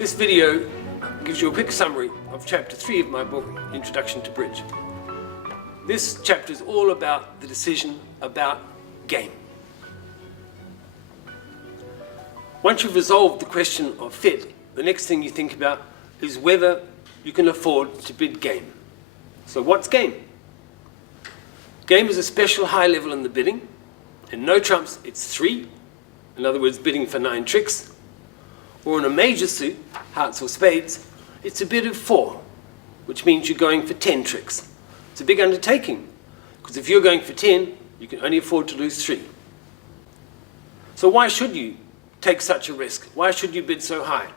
This video gives you a quick summary of chapter 3 of my book, Introduction to Bridge. This chapter is all about the decision about game. Once you've resolved the question of fit, the next thing you think about is whether you can afford to bid game. So what's game? Game is a special high level in the bidding. In no trumps, it's 3. In other words, bidding for 9 tricks. Or in a major suit, hearts or spades, it's a bid of 4, which means you're going for 10 tricks. It's a big undertaking, because if you're going for 10, you can only afford to lose 3. So why should you take such a risk? Why should you bid so high?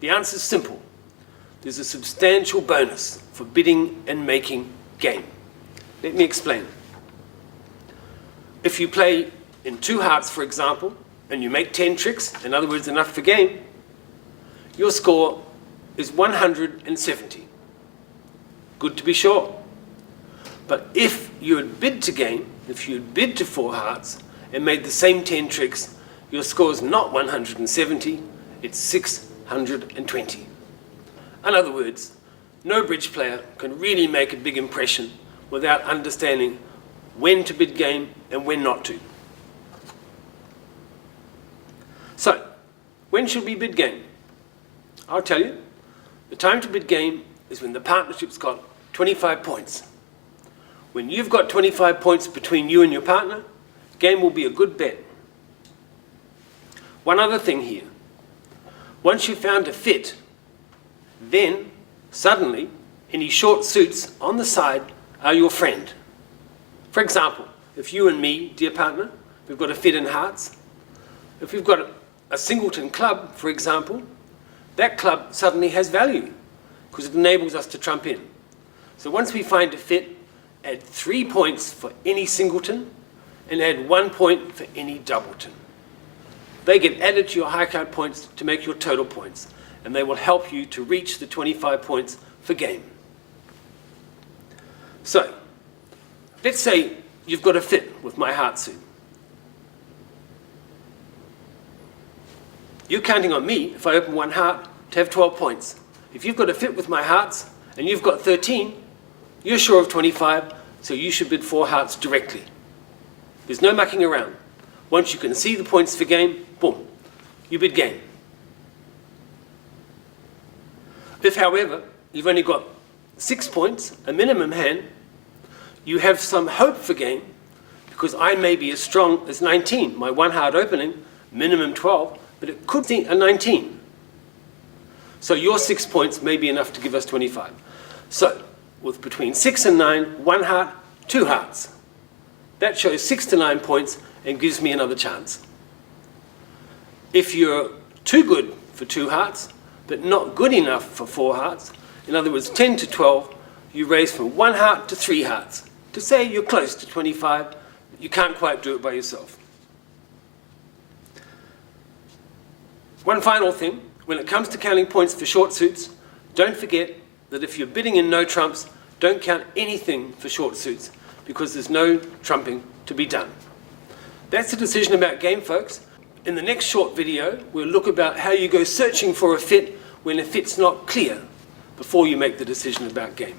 The answer is simple. There's a substantial bonus for bidding and making game. Let me explain. If you play in 2 hearts, for example, and you make 10 tricks, in other words, enough for game, your score is 170. Good to be sure. But if you had bid to game, if you had bid to 4 hearts and made the same 10 tricks, your score is not 170, it's 620. In other words, no bridge player can really make a big impression without understanding when to bid game and when not to. So, when should we bid game? I'll tell you, the time to bid game is when the partnership's got 25 points. When you've got 25 points between you and your partner, game will be a good bet. One other thing here. Once you've found a fit, then suddenly any short suits on the side are your friend. For example, if you and me, dear partner, we've got a fit in hearts, if we've got a singleton club, for example, that club suddenly has value because it enables us to trump in. So once we find a fit, add 3 points for any singleton and add 1 point for any doubleton. They get added to your high card points to make your total points, and they will help you to reach the 25 points for game. So, let's say you've got a fit with my heart suit. You're counting on me, if I open 1 heart, to have 12 points. If you've got a fit with my hearts, and you've got 13, you're sure of 25, so you should bid 4 hearts directly. There's no mucking around. Once you can see the points for game, boom, you bid game. If, however, you've only got 6 points, a minimum hand, you have some hope for game, because I may be as strong as 19, my 1 heart opening, minimum 12, but it could be a 19. So your 6 points may be enough to give us 25. So, with between 6 and 9, 1 heart, 2 hearts. That shows 6 to 9 points and gives me another chance. If you're too good for 2 hearts, but not good enough for 4 hearts, in other words 10 to 12, you raise from 1 heart to 3 hearts. To say you're close to 25, but you can't quite do it by yourself. One final thing, when it comes to counting points for short suits, don't forget that if you're bidding in no trumps, don't count anything for short suits, because there's no trumping to be done. That's the decision about game, folks. In the next short video, we'll look about how you go searching for a fit when a fit's not clear before you make the decision about game.